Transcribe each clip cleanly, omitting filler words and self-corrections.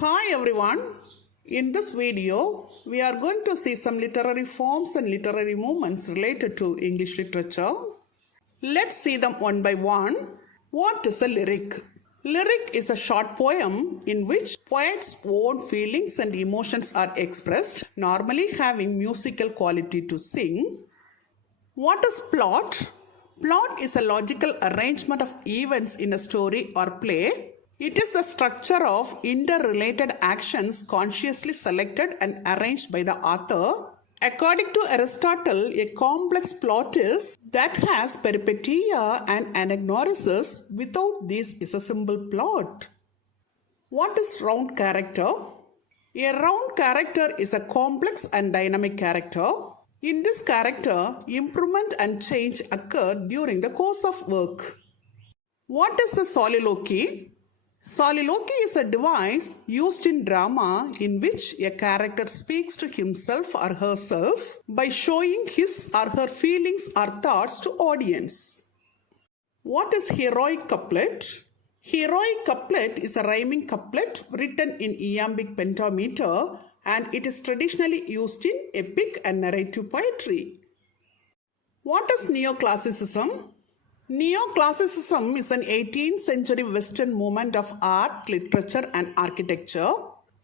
Hi everyone. In this video, we are going to see some literary forms and literary movements related to English literature. Let's see them one by one. What is a lyric? Lyric is a short poem in which poets' own feelings and emotions are expressed, normally having musical quality to sing. What is plot? Plot is a logical arrangement of events in a story or play. It is the structure of interrelated actions consciously selected and arranged by the author. According to Aristotle, a complex plot is that has peripeteia and anagnorisis. Without this is a simple plot. What is round character? A round character is a complex and dynamic character. In this character, improvement and change occur during the course of work. What is the soliloquy? Soliloquy is a device used in drama in which a character speaks to himself or herself by showing his or her feelings or thoughts to audience. What is heroic couplet? Heroic couplet is a rhyming couplet written in iambic pentameter, and it is traditionally used in epic and narrative poetry. What is neoclassicism? Neoclassicism is an 18th century Western movement of art, literature, and architecture.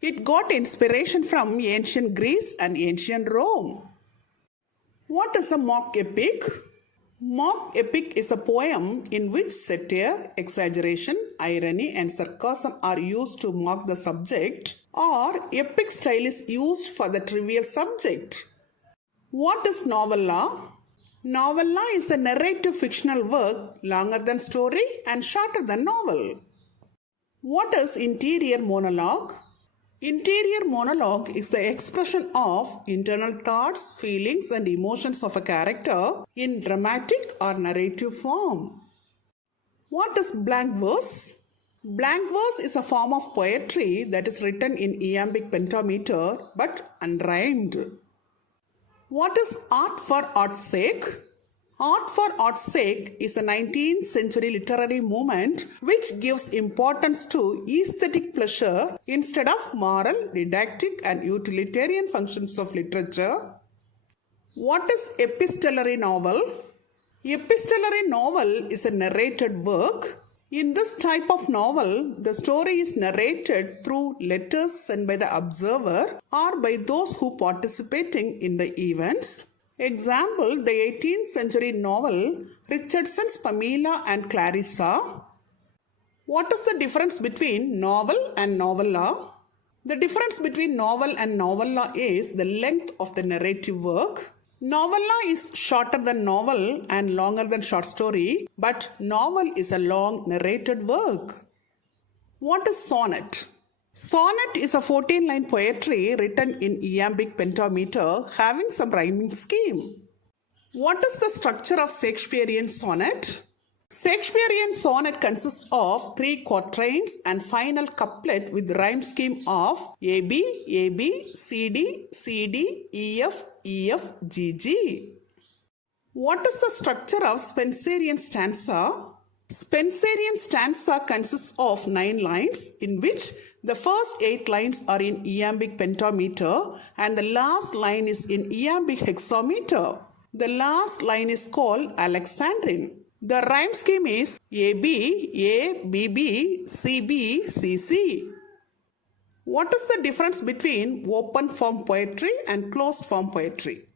It got inspiration from ancient Greece and ancient Rome. What is a mock epic? Mock epic is a poem in which satire, exaggeration, irony, and sarcasm are used to mock the subject, or epic style is used for the trivial subject. What is novella? Novella is a narrative fictional work longer than story and shorter than novel. What is interior monologue? Interior monologue is the expression of internal thoughts, feelings, and emotions of a character in dramatic or narrative form. What is blank verse? Blank verse is a form of poetry that is written in iambic pentameter but unrhymed. What is art for art's sake? Art for art's sake is a 19th century literary movement which gives importance to aesthetic pleasure instead of moral, didactic, and utilitarian functions of literature. What is epistolary novel? Epistolary novel is a narrated work. In this type of novel, the story is narrated through letters sent by the observer or by those who participating in the events. Example, the 18th century novel Richardson's Pamela and Clarissa. What is the difference between novel and novella? The difference between novel and novella is the length of the narrative work. Novella is shorter than novel and longer than short story, but novel is a long narrated work. What is sonnet? Sonnet is a 14-line poetry written in iambic pentameter having some rhyming scheme. What is the structure of Shakespearean sonnet? Shakespearean sonnet consists of 3 quatrains and final couplet with rhyme scheme of AB, AB, CD, CD, EF, EF, GG. What is the structure of Spenserian stanza? Spenserian stanza consists of 9 lines in which the first 8 lines are in iambic pentameter and the last line is in iambic hexameter. The last line is called Alexandrine. The rhyme scheme is AB, A, BB, CB, CC. What is the difference between open form poetry and closed form poetry?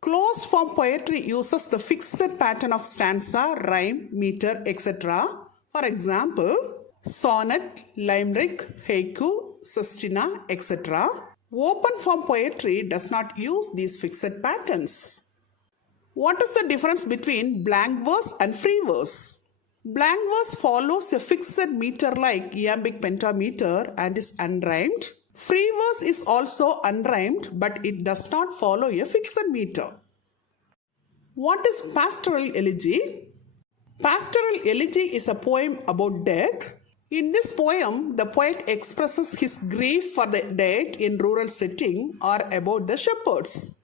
Closed form poetry uses the fixed pattern of stanza, rhyme, meter, etc. For example, sonnet, limerick, haiku, sestina, etc. Open form poetry does not use these fixed patterns. What is the difference between blank verse and free verse? Blank verse follows a fixed meter like iambic pentameter and is unrhymed. Free verse is also unrhymed, but it does not follow a fixed meter. What is pastoral elegy? Pastoral elegy is a poem about death. In this poem, the poet expresses his grief for the dead in rural setting or about the shepherds.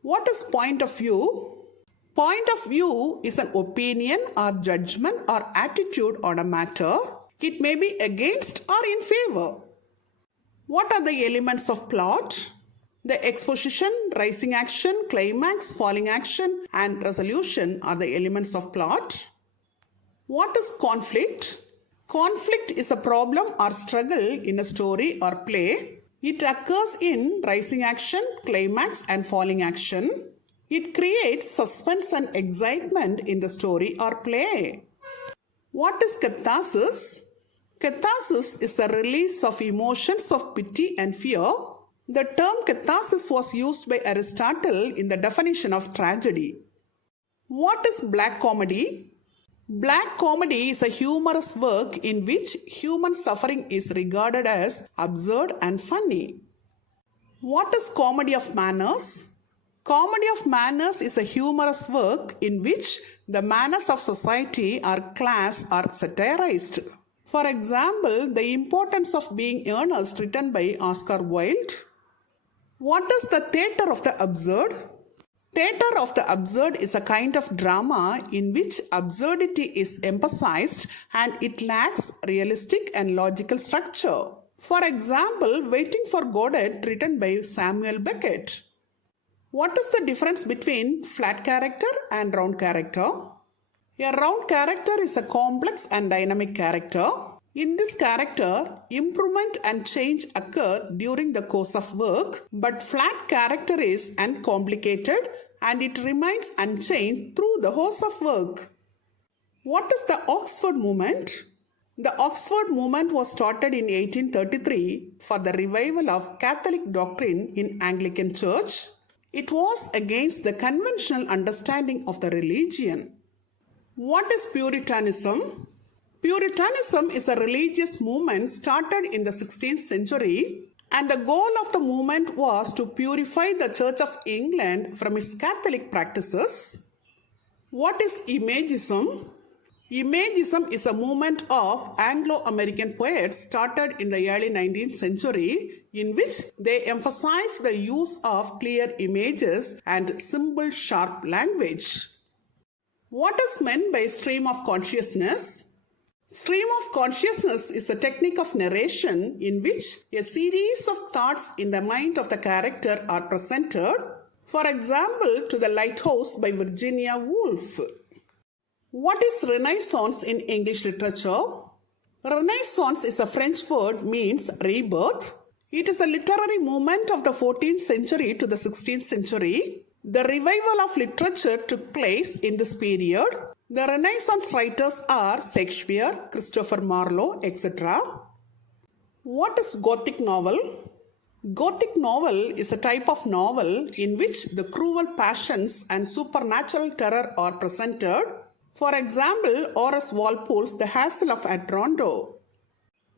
What is point of view? Point of view is an opinion or judgment or attitude on a matter. It may be against or in favor. What are the elements of plot? The exposition, rising action, climax, falling action, and resolution are the elements of plot. What is conflict? Conflict is a problem or struggle in a story or play. It occurs in rising action, climax, and falling action. It creates suspense and excitement in the story or play. What is catharsis? Catharsis is the release of emotions of pity and fear. The term catharsis was used by Aristotle in the definition of tragedy. What is black comedy? Black comedy is a humorous work in which human suffering is regarded as absurd and funny. What is comedy of manners? Comedy of manners is a humorous work in which the manners of society or class are satirized. For example, The Importance of Being Earnest, written by Oscar Wilde. What is the theatre of the absurd? Theatre of the absurd is a kind of drama in which absurdity is emphasized and it lacks realistic and logical structure. For example, Waiting for Godot, written by Samuel Beckett. What is the difference between flat character and round character? A round character is a complex and dynamic character. In this character, improvement and change occur during the course of work, but flat character is uncomplicated and it remains unchanged through the course of work. What is the Oxford Movement? The Oxford Movement was started in 1833 for the revival of Catholic doctrine in Anglican Church. It was against the conventional understanding of the religion. What is Puritanism? Puritanism is a religious movement started in the 16th century, and the goal of the movement was to purify the Church of England from its Catholic practices. What is Imagism? Imagism is a movement of Anglo-American poets started in the early 19th century in which they emphasized the use of clear images and symbol-sharp language. What is meant by stream of consciousness? Stream of consciousness is a technique of narration in which a series of thoughts in the mind of the character are presented. For example, To the Lighthouse by Virginia Woolf. What is Renaissance in English literature? Renaissance is a French word means rebirth. It is a literary movement of the 14th century to the 16th century. The revival of literature took place in this period. The Renaissance writers are Shakespeare, Christopher Marlowe, etc. What is Gothic novel? Gothic novel is a type of novel in which the cruel passions and supernatural terror are presented. For example, Horace Walpole's The Castle of Otranto.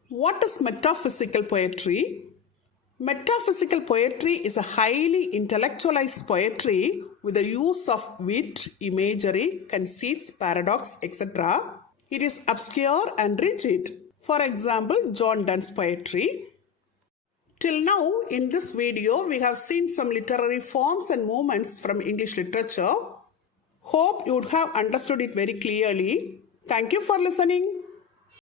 What is metaphysical poetry? Metaphysical poetry is a highly intellectualized poetry with the use of wit, imagery, conceits, paradox, etc. It is obscure and rigid. For example, John Donne's poetry. Till now, in this video, we have seen some literary forms and movements from English literature. Hope you would have understood it very clearly. Thank you for listening.